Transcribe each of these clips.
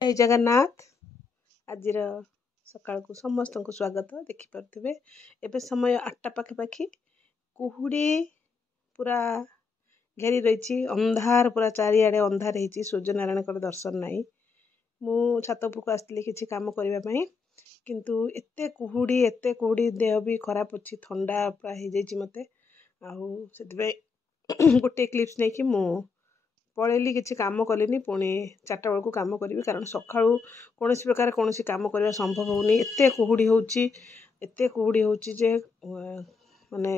जय जगन्नाथ। आज सकाल को समस्त को स्वागत। देखिपे एवं समय 8टा पाखापाखि कुहुड़ी पूरा घेरी रही अंधार पूरा चारिआडे अंधार हो सूर्यनारायण दर्शन नाई। मु छात उपरको आसती किसी कम करने किंतु एते कुहुड़ी देह भी खराब अच्छी थंडा पूरा हो जाए मत से गोटे क्लिप्स नहीं कि मु पलैली किसी कम कलिनी पुणी 4टा बेलू कम करी कारण सका कौन प्रकार कौन कम करवा संभव होनी। एते कुहुड़ी होची जे माने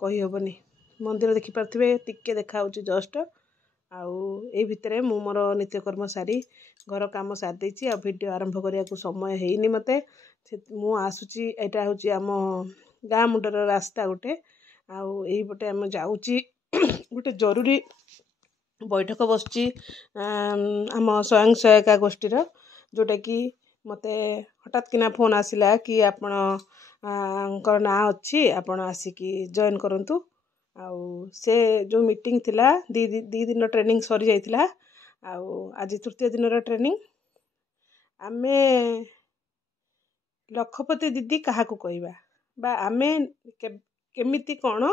कही हेनी। मंदिर देखिपे टिके देखा जस्ट आउ ए भितर मु मोर नित्यकर्म सारी घर काम सारी देती आ वीडियो आरंभ करने को समय हैनी मते मु आसुची। एटा होची आम गाँ मुंडर रास्ता गोटे आउ एही पटे आम जाउची गोटे जरूरी बैठक बसची आम स्वयं सहायता गोष्ठीर जोटा कि मते हठात किना फोन आसिला कि आपण ना अच्छी आपण आसिकी जॉइन करंतु। आउ से जो मीटिंग थिला दी दिन ट्रेनिंग सरी जाइतिला आउ आज तृतीय दिन ट्रेनिंग आमे लखपति दीदी क्या कहवा बा आमे केमिति कौन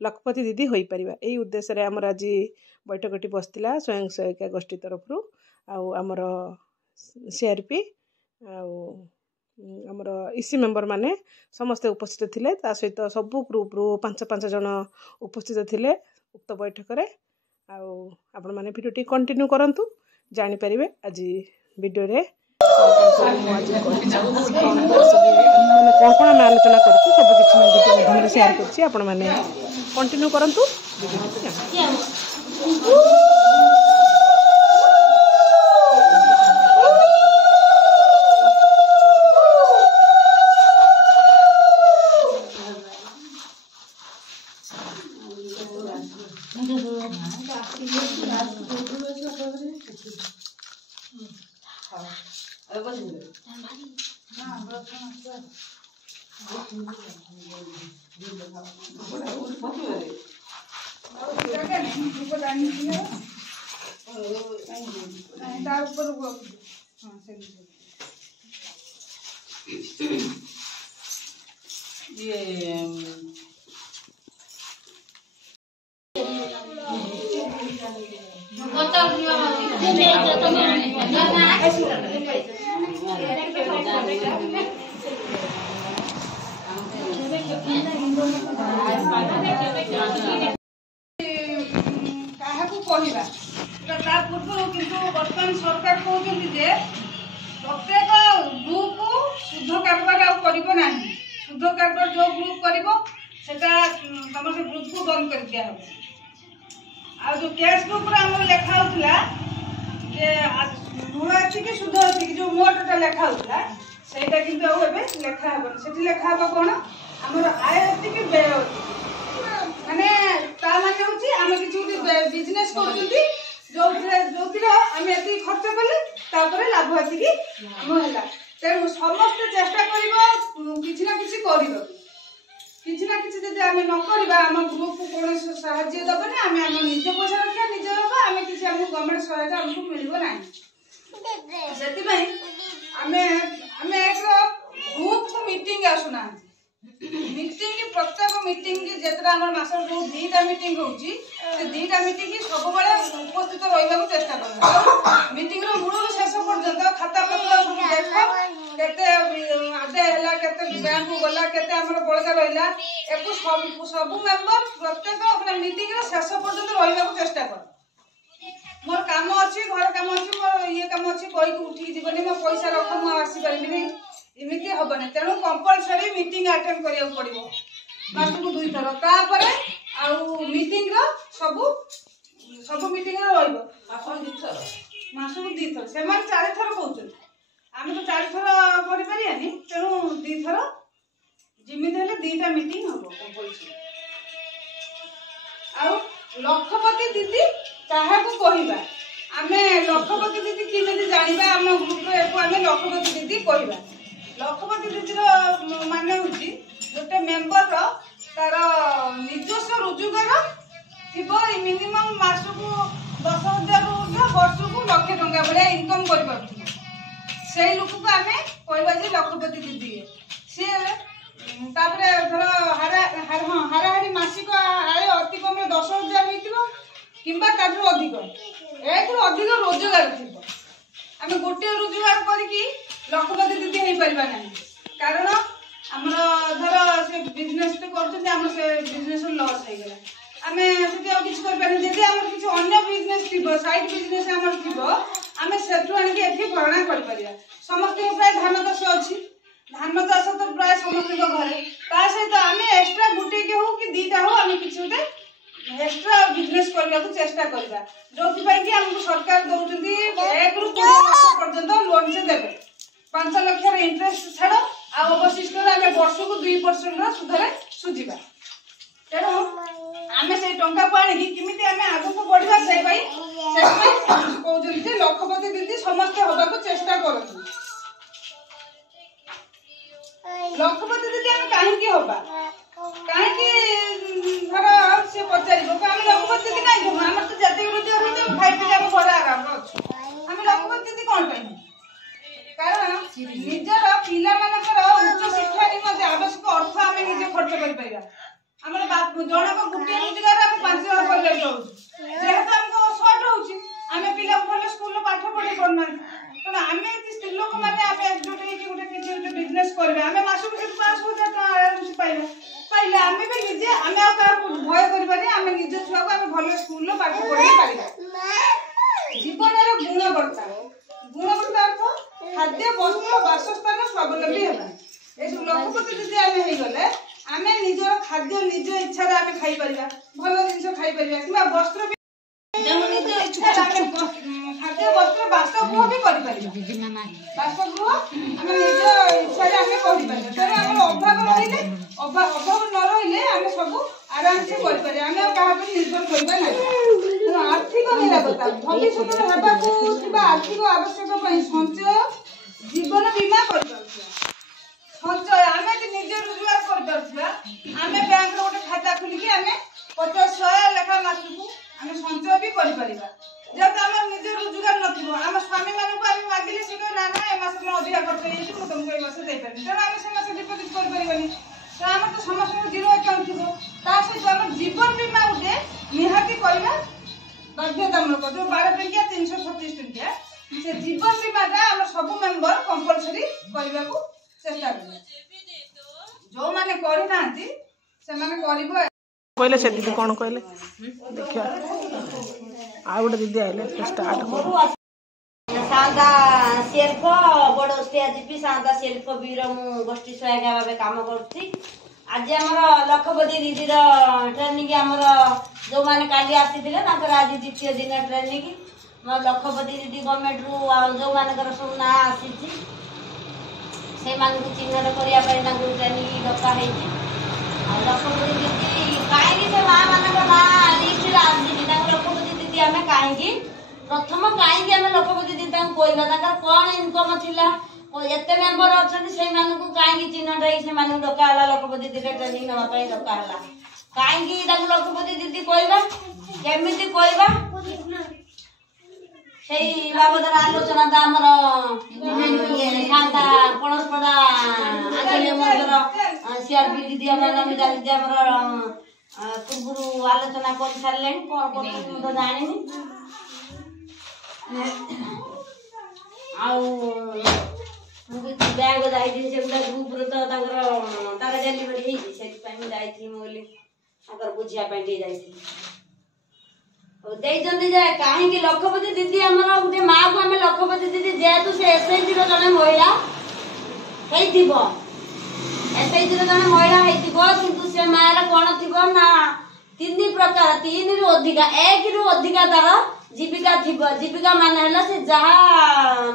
लखपति दीदी हो पारिबा एई उद्देश्य रे हमर आज बैठकटी बसतिला स्वयं सहायिका गोष्ठी तरफ आमर सीआरपी आमर इसी मेंबर माने समस्ते उपस्थित थिले। ता सहित सबु ग्रुप रु 5 जन उपस्थित थिले उक्त बैठक रे। आपण माने भिडियोटी कंटिन्यू करंतु जानि परिबे आज वीडियो रे कौन आलोचना करछु सब किछि वीडियो मध्यम शेयर करछि। आपण माने कंटिन्यू करंतु बर्तमान सरकार कहते प्रत्येक ग्रुप शुद्ध कारबार आना शुद्ध कारबार जो ग्रुप कर तुम से ग्रुप को बंद कर दिया आ जो कैश बुक लेखा होता ऋण अच्छी कि शुद्ध अच्छी कि जो मोटा लेखा होता से लेखा हेबन से लेखा हे कौन आमर आय अच्छी कि व्यय अच्छी माने आम कि बिजनेस कर जो आम ये खर्च कले लाभ आसिकी तेणु समस्त चेष्टा किसी ना किसी जब आम नक आम ग्रुप को कौन साहय दबना आम आम निज पैसा रखा निज रखा आम किसी आम गवर्नमेंट सहायता आमको मिलना ना से एक ग्रुप को मीटिंग आसुना मीटिंग प्रत्येक मीटिंग जितना मास जो 2टा मीटिंग होची से 2टा मीटिंग सब बड़े उपस्थित रहा चेष्टा कर मीटिंग मूल शेष पर्यंत खाता पत्र सब देख केते आदाय है केते बैंक को गला केते हमर बळका रहिला एको सब मेंबर प्रत्येक मीटिंग शेष पर्यंत रहा चेष्टा कर। मोर काम अच्छी घर काम अच्छी मोर ये काम अच्छी कही उठी जीवन मो पैसा रख मु आसी पारिबिनी इमिति हबने तेणु कंपलसरी मीटिंग अटेंड करिया पड़िबो मास को 2 थर तापर आउ मीटिंग रो सब मीटिंग रो रहइबो मास को 2 थर से मान 4 थर कहउछन आमे तो 4 थर पढ़ी परियानी तेणु 2 थर जिमिति हेले 2टा मीटिंग हबो कंपलसरी। आउ लखपति दीदी काहा को कहिबा आमे लखपति दीदी किमेति जानिबा हम ग्रुप रे को आमे लखपति दीदी कहिबा लखपति दीदी माने होची गोटे मेंबर तार निजस्व रोजगार ଥିବ ମିନିମମ୍ ମାସକୁ 10,000 ରୁ ବର୍ଷକୁ 1,00,000 ଟଙ୍କା ଭଳିଆ ଇନକମ୍ କରିପାରୁଥିବ। ସେଇ ଲୋକକୁ ଆମେ କହିବା ଯେ ଲକ୍ଷପତି ଦିଦି। ସିଏ ତାପରେ ଧର ହାରାହାରି ମାସିକ ଆୟ ଅତି କମରେ 10,000 ହେଇଥିବ କିମ୍ବା ତାଠୁ ଅଧିକ, ଏଥିରୁ ଅଧିକ ରୋଜଗାର ଥିବ। ଆମେ ଗୋଟିଏ ରୋଜଗାର କରିକି ଲକ୍ଷପତି ଦିଦି ହେଇପାରିବା ନାହିଁ। କାରଣ ଆମର ଧର ସେ ବିଜନେସ୍ କରୁଛନ୍ତି, ଆମର ସେ ବିଜନେସ୍ ଲସ୍ ହେଇଗଲା, ଆମେ ସେଠି ଆଉ କିଛି କରିପାରିବାନି। ଯଦି ଆମର କିଛି ଅନ୍ୟ ବିଜନେସ୍ ଥିବ, ସାଇଡ୍ ବିଜନେସ୍ ଆମର ଥିବ, ଆମେ ସେଠୁ ଆଣିକି ଏଠି ଭରଣା କରିପାରିବା। ସମସ୍ତଙ୍କ ପ୍ରାୟ ଧାନ ଚାଷ ଅଛି, ଧାନ ଚାଷ ତ ପ୍ରାୟ ସମସ୍ତଙ୍କ ଘରେ। ତା ସହିତ ଆମେ ଏକ୍ସଟ୍ରା ଗୋଟେ ହଉ କି ଦିଟା ହଉ ଆମେ କିଛି ଗୋଟେ ଏକ୍ସଟ୍ରା ବିଜନେସ୍ କରିବାକୁ ଚେଷ୍ଟା କରିବା। ଯୋଉଥିପାଇଁ କି ଆମକୁ ସରକାର ଦଉଛନ୍ତି 1 ରୁ 20 ଲକ୍ଷ ପର୍ଯ୍ୟନ୍ତ ଲୋନ୍ ସେ ଦେବେ। 5 ଲକ୍ଷର ଇଣ୍ଟରେଷ୍ଟ ଛାଡ଼, ଆଉ ଅବଶିଷ୍ଟରେ ଆମେ ବର୍ଷକୁ 2% ସୁଧରେ ସୁଝିବା। ତେଣୁ ଆମେ ସେଇ ଟଙ୍କାକୁ ଆଣିକି କେମିତି ଆମେ ଆଗକୁ ବଢିବା, ସେଥିପାଇଁ କହୁଛନ୍ତି ଯେ ଲକ୍ଷପତି ଦିଦି ସମସ୍ତେ ହବାକୁ ଚେଷ୍ଟା କରନ୍ତୁ। ଲକ୍ଷପତି ଦିଦି ଆମେ କାହିଁକି ହବା? କାହିଁକି ଧର ସେ ପଚାରିବ ଆମେ ଲକ୍ଷପତି ଦିଦି କାହିଁକି ହବୁ? ଆମର ତ ଜାତୀୟ ରୋଜଗାର ହଉଛି, ଆମେ ଖାଇ ପିଇ ଆମ ଘରେ ଆରାମରେ ଅଛୁ, ଆମେ ଲକ୍ଷପତି ଦିଦି କଣ ପାଇଁ? କାରଣ ନିଜର ପିଲାମାନଙ୍କର ଉଚ୍ଚ ଶିକ୍ଷା ନିମନ୍ତେ ଆବଶ୍ୟକ ଅର୍ଥ ଆମେ ନିଜେ ଖର୍ଚ୍ଚ କରିପାରିବା। ଆମର ଜଣକ ଗୋଟିଏ ରୋଜଗାର ଆମେ 5 ଜଣ ପରିବାର ଚଳୁଛୁ। ଯେହେତୁ ଆମକୁ ସର୍ଟ ହଉଛି, ଆମେ ପିଲାକୁ ଭଲ ସ୍କୁଲରେ ପାଠ ପଢେଇ ପାରୁନାହାନ୍ତି। ତେଣୁ ଆମେ ସ୍ତ୍ରୀ ଲୋକମାନେ ଆମେ ଏକଜୁଟ ହେଇକି ଗୋଟେ କିଛି ଗୋଟେ ବିଜନେସ୍ କରିବା, ଆମେ ମାସକୁ 5,000 ଟଙ୍କା ଆରାମସେ ପାଇଲେ ଆମେ ବି ନିଜେ, ଆମେ ଆଉ କାହାକୁ ଭୟ କରିବାନି। ଆମେ ନିଜ ଛୁଆକୁ ଆମେ ଭଲ ସ୍କୁଲରେ ପାଠ ପଢେଇ ପାରିବା। ଜୀବନର ଗୁଣବତ୍ତା ଅର୍ଥ ଖାଦ୍ୟ, ବସ୍ତ୍ର, ବାସସ୍ଥାନ, ସ୍ୱାବଲମ୍ବୀ ହେବା। ଏ ସବୁ ଲକ୍ଷପତି ଯଦି ଆମେ ହେଇଗଲେ, ଆମେ ନିଜର ଖାଦ୍ୟ ନିଜ ଇଚ୍ଛାରେ ଆମେ ଖାଇପାରିବା, ଭଲ ଜିନିଷ ଖାଇପାରିବା, କିମ୍ବା ବସ୍ତ୍ର ବି ନିଜ ଇଚ୍ଛାରେ ଆମେ ଖାଦ୍ୟ, ବସ୍ତ୍ର, ବାସଗୃହ ବି କରିପାରିବା। ବାସଗୃହ ଆମେ ନିଜ ଇଚ୍ଛାରେ ଆମେ କରିପାରିବା। ତେଣୁ ଆମର ଅଭାବ ନ ରହିଲେ ଆମେ ସବୁ ଆରାମସେ କରିପାରିବା। ଆମେ ଆଉ କାହା ଉପରେ ନିର୍ଭର କରିବା ନାହିଁ। ତେଣୁ ଆର୍ଥିକ ନିରାପତ୍ତା, ଭବିଷ୍ୟତରେ ହେବାକୁ ଥିବା ଆର୍ଥିକ ଆବଶ୍ୟକ ପାଇଁ ସଞ୍ଚୟ, ଜୀବନ ବୀମା କରିପାରୁଥିବା। ସଞ୍ଚୟ ଆମେ ଯଦି ନିଜେ ରୋଜଗାର କରିପାରୁଥିବା, ଆମେ ବ୍ୟାଙ୍କରେ ଗୋଟେ ଖାତା ଖୋଲିକି ଆମେ 50,100 ଲେଖା ମାସକୁ ଆମେ ସଞ୍ଚୟ ବି କରିପାରିବା। ଯେହେତୁ ଆମର ନିଜ ରୋଜଗାର ନଥିବ, ଆମ ସ୍ୱାମୀ ମାନଙ୍କୁ ଆମେ ମାଗିଲେ ସେ କହିବେ ନା ଏ ମାସ କଣ ଅଧିକା ଖର୍ଚ୍ଚ ହେଇଯାଇଛି, ମୁଁ ତମକୁ ଏ ମାସ ଦେଇପାରିବି। ତେଣୁ ଆମେ ସେ ମାସ ଡିପୋଜିଟ୍ କରିପାରିବାନି। ତ ଆମର ତ ସମସ୍ତଙ୍କର 0 ଆକାଉଣ୍ଟ ଥିବ। ତା ସହିତ ଆମର ଜୀବନ ବୀମା ଗୋଟେ ନିହାତି କରିବା ବାଧ୍ୟତାମୂଳକ। ଯୋଉ 12 ଟଙ୍କିଆ 336 ଟଙ୍କିଆ ସେ ଜୀବନ ବୀମାଟା ଆମର ସବୁ ମେମ୍ବର କମ୍ପଲସରି କରିବାକୁ ଚେଷ୍ଟା କରିବେ। ଯୋଉମାନେ କରିନାହାନ୍ତି ସେମାନେ କରିବ। କହିଲେ ସେ ଦିଦି କଣ କହିଲେ ଦେଖିବା। ଆଉ ଗୋଟେ ଦିଦି ଆଇଲେ ଷ୍ଟାର୍ଟ କରୁ। ସାନ୍ତା ଶିଳ୍ପ ବଡ଼ ଓସ୍ତିଆଜିପି ସାନ୍ତା ଶିଳ୍ପ ବିର ମୁଁ ଗୋଷ୍ଠୀ ସହାୟିକା ଭାବେ କାମ କରୁଛି। ଆଜି ଆମର ଲକ୍ଷପତି ଦିଦିର ଟ୍ରେନିଂ ଆମର ଯୋଉମାନେ କାଲି ଆସିଥିଲେ ତାଙ୍କର ଆଜି ଦ୍ୱିତୀୟ ଦିନ ଟ୍ରେନିଂ। ମୋ ଲକ୍ଷପତି ଦିଦି ଗଭର୍ଣ୍ଣମେଣ୍ଟରୁ ଯୋଉମାନଙ୍କର ସବୁ ନାଁ ଆସିଛି ସେମାନଙ୍କୁ ଚିହ୍ନଟ କରିବା ପାଇଁ ତାଙ୍କୁ ଟ୍ରେନିଂ ଡକା ହେଇଛି। ଆଉ ଲକ୍ଷପତି ଦିଦି କାହିଁକି ସେ ମା ମାନଙ୍କ ନାଁ ଲିଷ୍ଟରେ ଆସିନି, ତାଙ୍କୁ ଲକ୍ଷପତି ଦିଦି ଆମେ କାହିଁକି ଆମେ ଲକ୍ଷପତି ଦିଦି ତାଙ୍କୁ କହିବା, ତାଙ୍କର କଣ ଇନକମ ଥିଲା, ଏତେ ମେମ୍ବର ଅଛନ୍ତି ସେଇମାନଙ୍କୁ କାହିଁକି ଚିହ୍ନଟ ହେଇ ସେମାନଙ୍କୁ ଡକା ହେଲା, ଲକ୍ଷପତି ଦିଦି ଟ୍ରେନିଂ ନେବା ପାଇଁ ଡକା ହେଲା। କାହିଁକି ତାଙ୍କୁ ଲକ୍ଷପତି ଦିଦି କହିବା, କେମିତି କହିବା, ସେଇ ବାବଦରେ ଆଲୋଚନା ତ ଆମର ସାନ୍ତା ପଣସପଡ଼ା ଆଞ୍ଚଳିକ ମଣ୍ଡଳର ସିଆରପି ଦିଦି ନମିତା ଦିଦି ଆମର ପୂର୍ବରୁ ଆଲୋଚନା କରିସାରିଲେଣି। କଣ କରୁଛନ୍ତି ମୁଁ ତ ଜାଣିନି। ଆଉ ମୁଁ ବି ବ୍ୟାଙ୍କ ଯାଇଥିଲି, ସେଗୁଡ଼ା ଗ୍ରୁପରେ ତ ତାଙ୍କର ତାର ଡେଲିଭରି ହେଇଛି, ସେଥିପାଇଁ ମୁଁ ଯାଇଥିଲି। ମୁଁ ବୋଲି ତାଙ୍କର ବୁଝିବା ପାଇଁ ଟିକେ ଯାଇଥିଲି। ଦେଇଛନ୍ତି ଯେ କାହିଁକି ଲକ୍ଷପତି ଦିଦି ଆମର ଗୋଟେ ମାଆକୁ ଆମେ ଲକ୍ଷପତି ଦିଦି, ଯେହେତୁ ସେ ଏସଏଚଜିର ଜଣେ ମହିଳା ହେଇଥିବ, ଏସଏଚଜିର ଜଣେ ମହିଳା ହେଇଥିବ, କିନ୍ତୁ ସେ ମାଆର କଣ ଥିବ ନା 3 ପ୍ରକାର, 3ରୁ ଅଧିକା, 1ରୁ ଅଧିକା ତାର ଜୀବିକା ଥିବ। ଜୀବିକା ମାନେ ହେଲା ସେ ଯାହା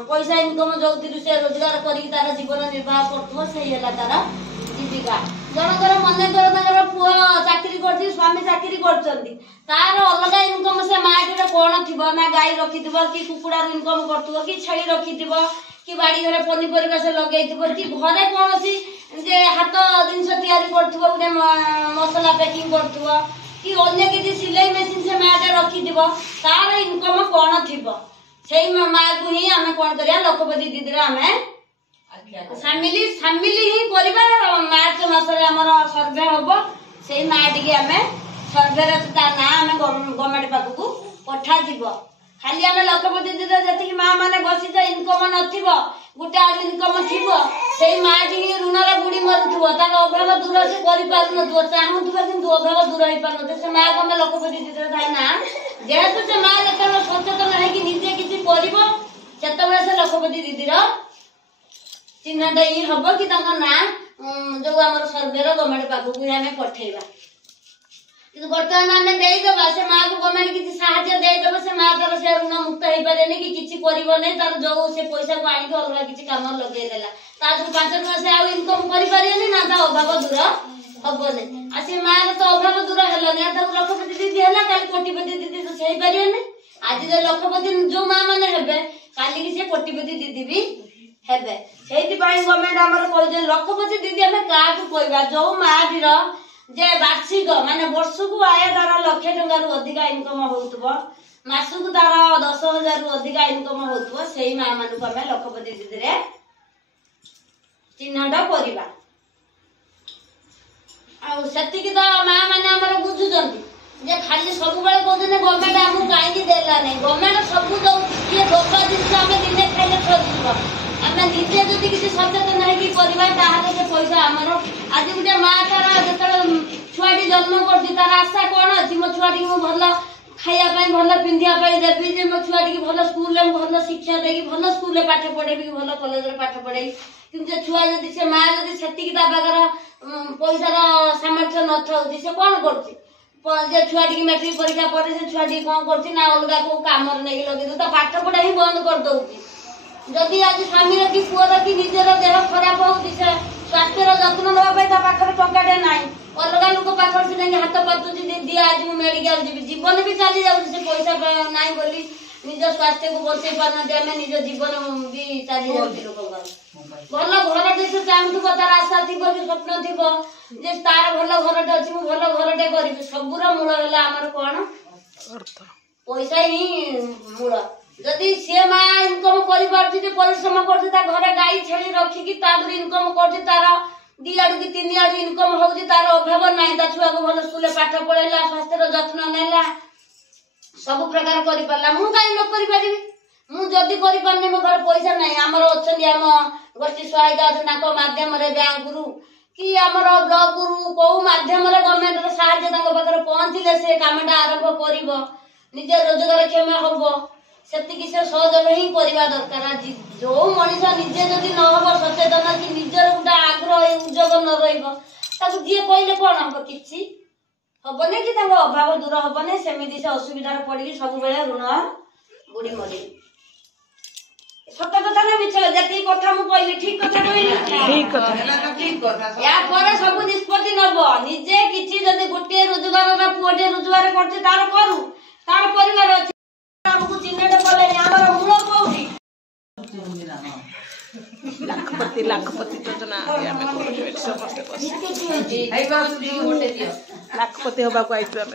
ପଇସା ଇନକମ ଯୋଉଥିରୁ ସେ ରୋଜଗାର କରିକି ତାର ଜୀବନ ନିର୍ବାହ କରୁଥିବ, ସେଇ ହେଲା ତାର ଜୀବିକା। ଜଣଙ୍କର ମନେକର ତାଙ୍କର ପୁଅ ଚାକିରି କରୁଛି, ସ୍ୱାମୀ ଚାକିରି କରୁଛନ୍ତି, ତାର ଅଲଗା ଇନକମ ସେ ମାଆଟିର କଣ ଥିବ ନା ଗାଈ ରଖିଥିବ, କି କୁକୁଡ଼ାରୁ ଇନକମ କରୁଥିବ, କି ଛେଳି ରଖିଥିବ, କି ବାଡ଼ି ଘରେ ପନିପରିବା ସେ ଲଗେଇଥିବ, କି ଘରେ କୌଣସି ଯେ ହାତ ଜିନିଷ ତିଆରି କରୁଥିବ, ଗୋଟେ ମସଲା ପ୍ୟାକିଂ କରୁଥିବ, कि अन्य किसी सिलाई मेसिन से माटे रखी तार इनकम कौन थी से माँ को ही आम कौन करिया लखपति दीदी आम सामिल ही करवा मार्च मसरे आमर सर्वे हम से माँ टी आम सर्वे ना आम गवर्नमेंट पाखक पठा खाली आम लखपति दीदी जी माँ मैंने बसी इनकम नथिब गोटे आड़ इनकम थी से माँ टी ऋणर बुड़ी मरुव तार अभाव दूर से कर चाहूब कि अभाव दूर हो पार से माँ को आम लखपति दीदी थाए ना जेहेतु से माँ जो सचेतन है निजे किसी कर से लखपति दीदी चिन्हटा ये हम कि ना जो आम सर्वे गवर्नमेंट पाखक आम पठेगा कि बर्तमान आम देदेबा से माँ को गवर्नमेंट किसी साहाय्य देदेव से माँ तार से ऋण मुक्त हो पारे कि किसी करनी तार जो से पैसा को आनिक अलग किसी कम लगेदेला 5 मास आउ इनकम करें ना ता अभाव दूर हेनी आ से माँ तो अभाव दूर है लखपति दीदी है कल कोटिपति दीदी तो से पारे आज जो लखपति जो माँ मैंने हे काली से कोटिपति दीदी भी हेबे से गवर्नमेंट आमर कह लखपति दीदी आम क्या कहवा जो माँटीर जे वार्षिक माने वर्ष को आय तार 1 लाख टंका अधिक इनकम होतबो मासक तार 10,000 रु अधिक इनकम होतबो सेही माँ मानू आम लखपति दीदी रे चिन्हट करवा आतिक तो माँ मैंने आमर बुझुंट जे खाली सब कहते गवर्नमेंट आमको कहीं देला नहीं गवर्नमेंट सब दो किए दोपा जिन आम दिने खाइले सर आम निजे जो किसी सचेतन है से पैसा आमर आज गोटे माँ तार जो छुआटी जन्म कर तार आशा कौन अच्छी मो छुआटी को भल खायापी भल पिंधापी देवी जे मो छुआटी भल स्कूल भल शिक्षा देगी भल स्कूल पाठ पढ़ेबी भल कॉलेज पाठ पढ़ेबी कि छुआ जदि से माँ जदि से पाखर पैसार सामर्थ्य न था से कौन कर छुआटी मैट्रिक परीक्षा पर से छुआटी कौन कर अलग कौ कम नहीं लगे तो पाठ पढ़ा ही बंद कर दौर जदि आज स्वामी कि पुअर कि निजर देह खराब हो स्वास्थ्य जत्न नापी पाखे टंकाटे ना अलग लोक पाखर से हाथ पातुची दिए आज मुझे मेडिकल जी जीवन भी चली जाऊँ से पैसा ना बोली निज स्वास्थ्य को बचे पारना आम निज जीवन भी चली जाऊँ लोक भल घर से चाहूब तार आशा थी कि स्वप्न थी तार भल घरटे अच्छी मुझे भल घरटे करी सबूर मूल है आमर कौन पैसा ही मूल जदि सी माँ इनकम कर परिश्रम कर घरे गाई छेली रखिकी इनकम कर तार 2 आड़ू कि 3 आड़ू इनकम हो तार अभाव ना छुआ को भल स्कूल पाठ पढ़ेला स्वास्थ्य जत्न नेला सब प्रकार कर मु कहीं न करी मुझे कर मो घर पैसा ना आमर अच्छा आम गोष्ठी सहायता अच्छे मध्यम बैंक रु कि आमर ब्लॉक रु कौ मध्यम गवर्नमेंट साहाय्य पाखे पहुँचले से कामटा आरंभ कर निजे रोजगार क्षम हम से सहयोग ही करवा दरकार जो मनीष निजे जदि न हम सचेतन कि निजर गोटे आग्रह उद्योग न रही कहले कौन हम कि हेनी कि अभाव दूर हेनी सेमती से असुविधा पड़ी सब बेले ऋण बुड़ी मरी सत कथा ना मिछ जी कथा मुझे ठीक कथा कहली या सब निष्पत्ति नब निजे किसी जदि गोटे रोजगार पुटे रोजगार कर करू तार परिवार अच्छी हमको चिन्हट कले आमर मूल कौटी लाखपति योजना लाखपति हवा को आई सब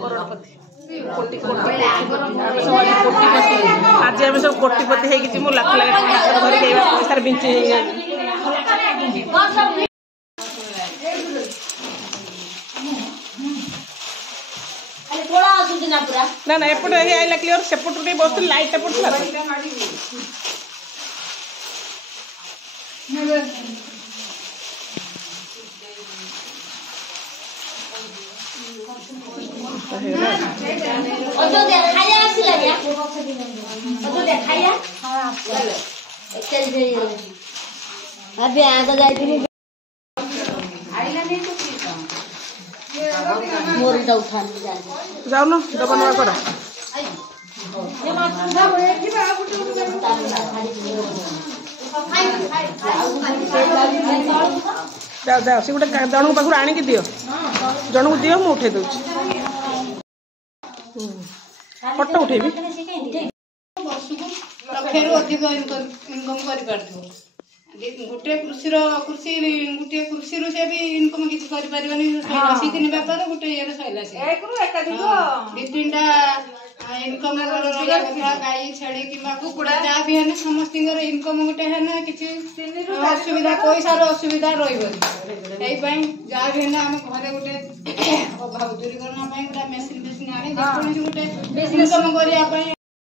करोड़पति आज आम सब कोटिपति हो लाख लाख धर पैसा बिंची ना ना एपटे आइला क्लियर सेपटे बस लाइट पड़ता जाऊन दबा नवा कर जाओ जाओ से गोटे जन पाखु आणिकी दियो जन को दियो मुझे उठे दूची फोटो उठेबी लक्षे अधिक इनकम कर गोटे कृषि गोटे कृषि से भी इनकम किसी कर बेपार गोटे ये दी तीन इनकम गाई छेड़ी कि कुकुड़ा जहाँ भी है समस्त इनकम गोटे है कि असुविधा पैसार असुविधा रही जहाँ भी है आम घर गोटे अभाव दूरीकरण गोटे मेसीन फेसीन आनी गोटे इनकम करने